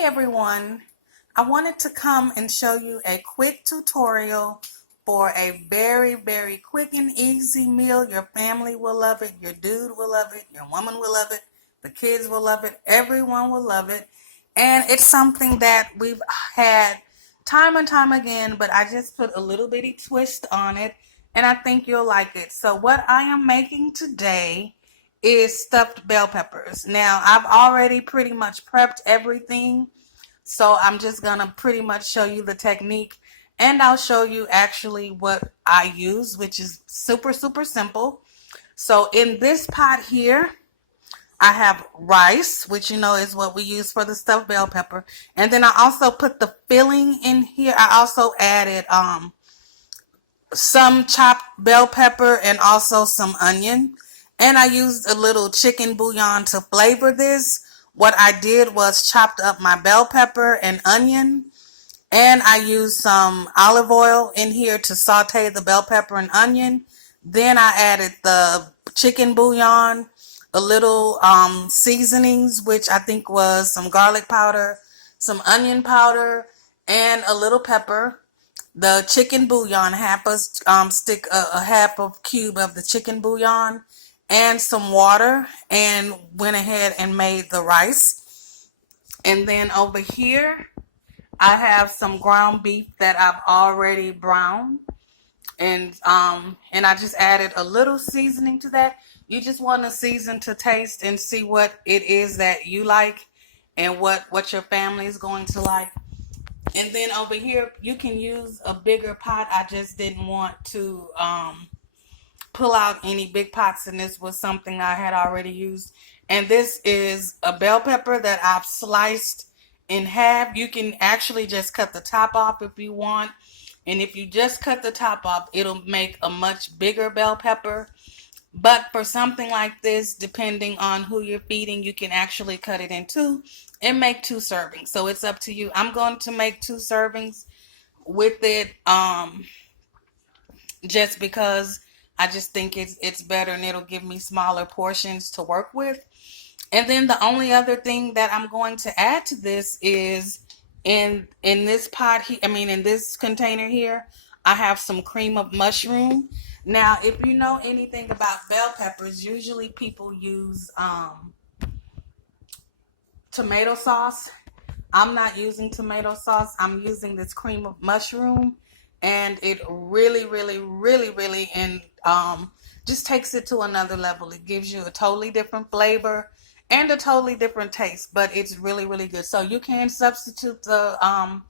Hey everyone, I wanted to come and show you a quick tutorial for a very quick and easy meal. Your family will love it, your dude will love it, your woman will love it, the kids will love it, everyone will love it. And it's something that we've had time and time again, but I just put a little bitty twist on it and I think you'll like it. So what I am making today is stuffed bell peppers. Now, I've already pretty much prepped everything, so I'm just gonna pretty much show you the technique, and I'll show you actually what I use, which is super simple. So in this pot here, I have rice, which you know is what we use for the stuffed bell pepper, and then I also put the filling in here. I also added some chopped bell pepper and also some onion. And I used a little chicken bouillon to flavor this. What I did was chopped up my bell pepper and onion. And I used some olive oil in here to saute the bell pepper and onion. Then I added the chicken bouillon, a little seasonings, which I think was some garlic powder, some onion powder, and a little pepper. The chicken bouillon, half a stick, a half of cube of the chicken bouillon, and some water, and went ahead and made the rice. And then over here, I have some ground beef that I've already browned, and I just added a little seasoning to that. You just want to season to taste and see what it is that you like and what your family is going to like. And then over here, you can use a bigger pot. I just didn't want to pull out any big pots, and this was something I had already used. And this is a bell pepper that I've sliced in half. You can actually just cut the top off if you want. And if you just cut the top off, it'll make a much bigger bell pepper. But for something like this, depending on who you're feeding, you can actually cut it in two and make 2 servings. So it's up to you. I'm going to make 2 servings with it just because I just think it's better, and it'll give me smaller portions to work with. And then the only other thing that I'm going to add to this is in this pot here, in this container here, I have some cream of mushroom. Now, if you know anything about bell peppers, usually people use tomato sauce. I'm not using tomato sauce. I'm using this cream of mushroom, and it really and just takes it to another level. It gives you a totally different flavor and a totally different taste, but it's really good. So you can substitute the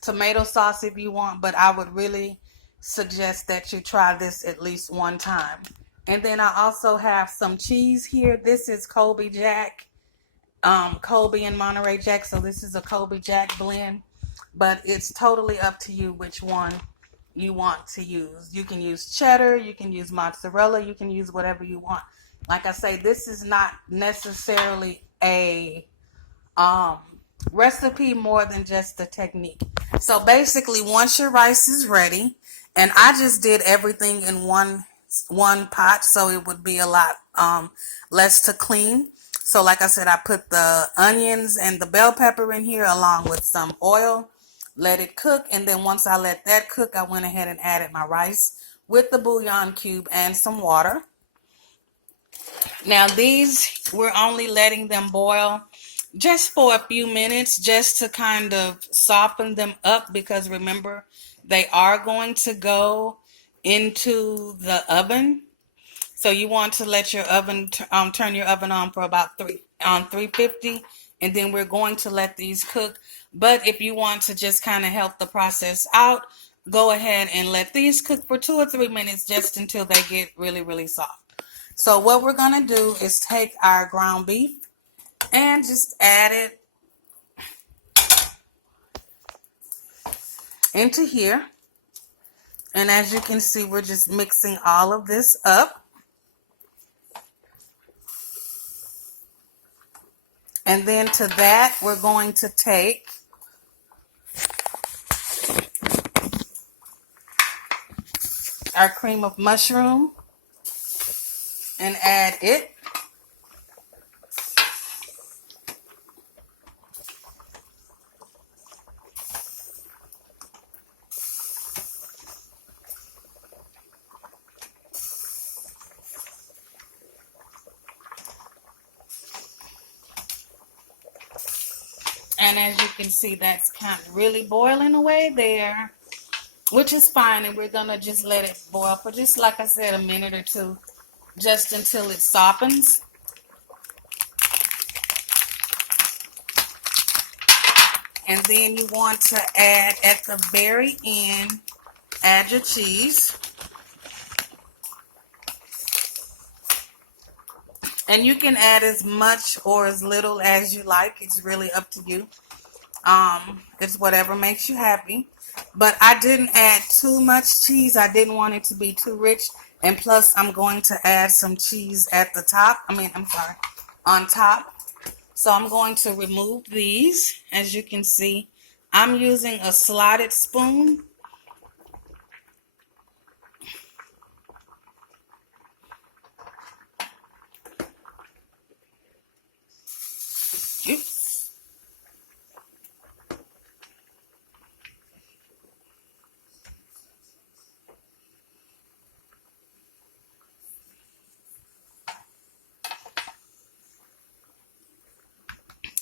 tomato sauce if you want, but I would really suggest that you try this at least one time. And then I also have some cheese here. This is Colby Jack, Colby and Monterey Jack. So this is a Colby Jack blend, but it's totally up to you which one you want to use. You can use cheddar, you can use mozzarella, you can use whatever you want. Like I say, this is not necessarily a recipe, more than just the technique. So basically, once your rice is ready, and I just did everything in one pot, so it would be a lot less to clean. So like I said, I put the onions and the bell pepper in here along with some oil, let it cook, and then once I let that cook, I went ahead and added my rice with the bouillon cube and some water. Now these, we're only letting them boil just for a few minutes, just to kind of soften them up, because remember, they are going to go into the oven. So you want to let your oven turn your oven on for about 350, and then we're going to let these cook. But if you want to just kind of help the process out, go ahead and let these cook for 2 or 3 minutes, just until they get really soft. So what we're going to do is take our ground beef and just add it into here. And as you can see, we're just mixing all of this up. And then to that, we're going to take our cream of mushroom and add it. And as you can see, that's kind of really boiling away there, which is fine. And we're going to just let it boil for just, like I said, a minute or two, just until it softens. And then you want to add at the very end, add your cheese. And you can add as much or as little as you like. It's really up to you. It's whatever makes you happy. But I didn't add too much cheese. I didn't want it to be too rich. And plus, I'm going to add some cheese at the top. On top. So I'm going to remove these. As you can see, I'm using a slotted spoon. Oops.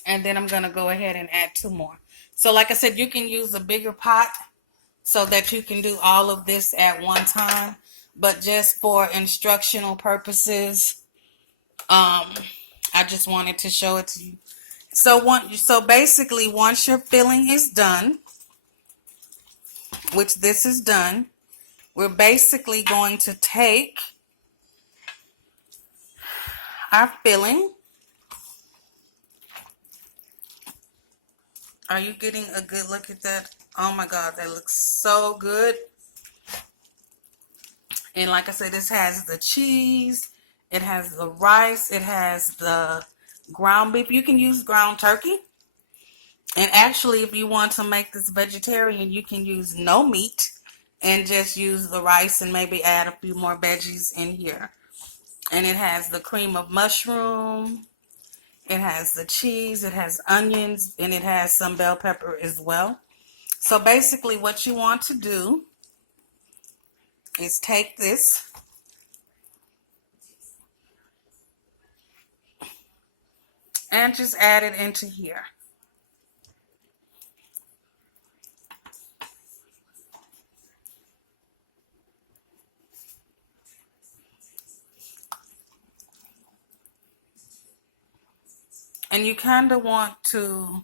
And then I'm going to go ahead and add 2 more. So like I said, you can use a bigger pot so that you can do all of this at one time. But just for instructional purposes, I just wanted to show it to you. So basically, once your filling is done, which this is done, we're basically going to take our filling. Are you getting a good look at that? Oh my God, that looks so good. And like I said, this has the cheese, it has the rice, it has the ground beef. You can use ground turkey. And actually, if you want to make this vegetarian, you can use no meat and just use the rice and maybe add a few more veggies in here. And it has the cream of mushroom, it has the cheese, it has onions, and it has some bell pepper as well. So basically what you want to do is take this and just add it into here. And you kind of want to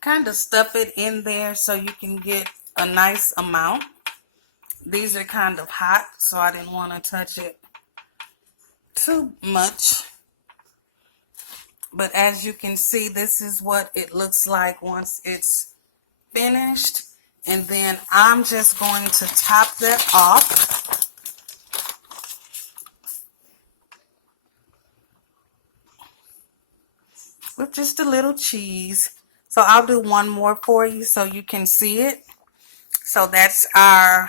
kind of stuff it in there so you can get a nice amount. These are kind of hot, so I didn't want to touch it too much. But as you can see, this is what it looks like once it's finished. And then I'm just going to top that off with just a little cheese. So I'll do one more for you so you can see it. So that's our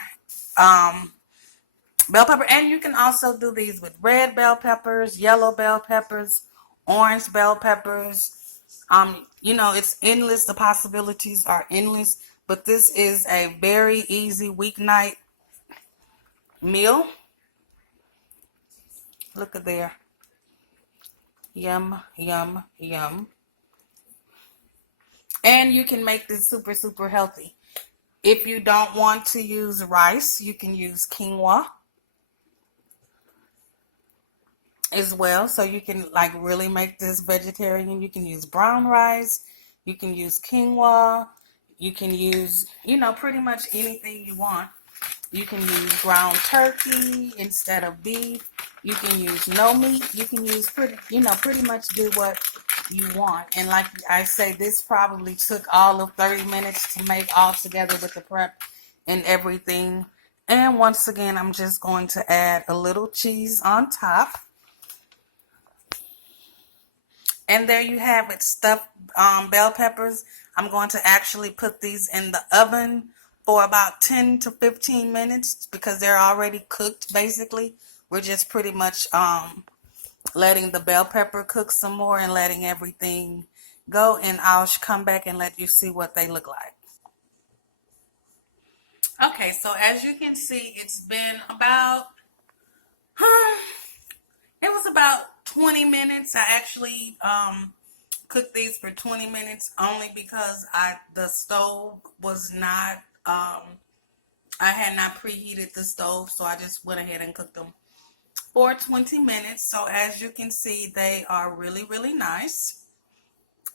bell pepper. And you can also do these with red bell peppers, yellow bell peppers, orange bell peppers. You know, it's endless. The possibilities are endless. But this is a very easy weeknight meal. Look at there. Yum, yum, yum. And you can make this super, super healthy. If you don't want to use rice, you can use quinoa as well. So you can like really make this vegetarian. You can use brown rice. You can use quinoa. You can use, you know, pretty much anything you want. You can use ground turkey instead of beef. You can use no meat. You can use pretty much do what you want. And like I say, this probably took all of 30 minutes to make all together with the prep and everything. And once again, I'm just going to add a little cheese on top. And there you have it, stuffed bell peppers. I'm going to actually put these in the oven for about 10 to 15 minutes because they're already cooked basically. We're just pretty much letting the bell pepper cook some more and letting everything go. And I'll come back and let you see what they look like. Okay, so as you can see, it's been about, it was about 20 minutes. I actually cook these for 20 minutes only because the stove was not, I had not preheated the stove, so I just went ahead and cooked them for 20 minutes. So as you can see, they are really, really nice.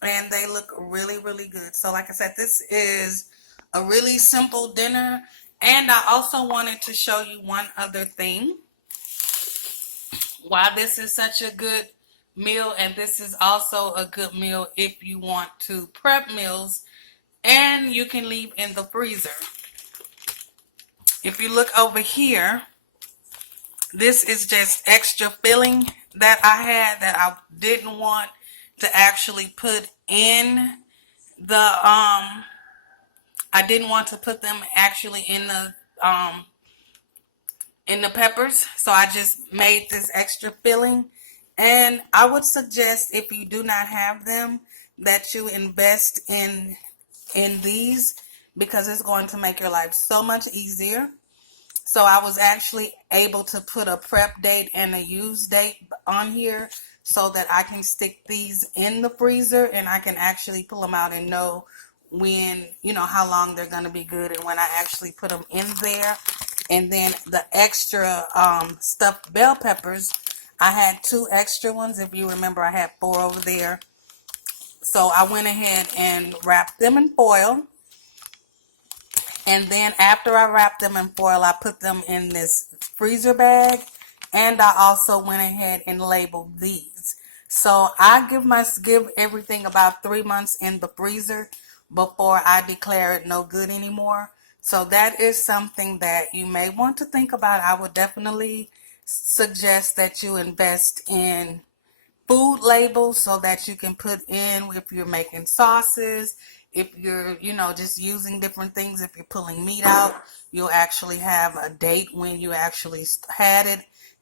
And they look really, really good. So like I said, this is a really simple dinner. And I also wanted to show you one other thing. Why this is such a good meal, and this is also a good meal if you want to prep meals and you can leave in the freezer. If you look over here, this is just extra filling that I had that I didn't want to actually put in the I didn't want to put them actually in the peppers, so I just made this extra filling. And I would suggest, if you do not have them, that you invest in these, because it's going to make your life so much easier. So I was actually able to put a prep date and a use date on here so that I can stick these in the freezer and I can actually pull them out and know when, how long they're going to be good, and when I actually put them in there. And then the extra stuffed bell peppers, I had 2 extra ones. If you remember, I had 4 over there. So I went ahead and wrapped them in foil. And then after I wrapped them in foil, I put them in this freezer bag. And I also went ahead and labeled these. So I give everything about 3 months in the freezer before I declare it no good anymore. So that is something that you may want to think about. I would definitely suggest that you invest in food labels so that you can put in, if you're making sauces, if you're, just using different things, if you're pulling meat out, you'll actually have a date when you actually had it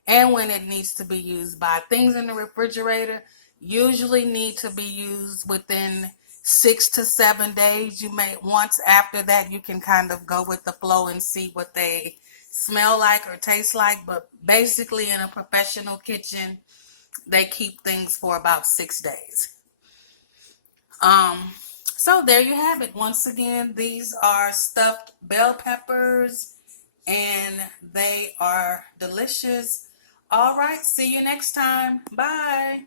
and when it needs to be used by. Things in the refrigerator usually need to be used within 6 to 7 days. You may, once after that, you can kind of go with the flow and see what they smell like or taste like. But basically, in a professional kitchen, they keep things for about 6 days. So there you have it. Once again, these are stuffed bell peppers and they are delicious. All right, see you next time. Bye.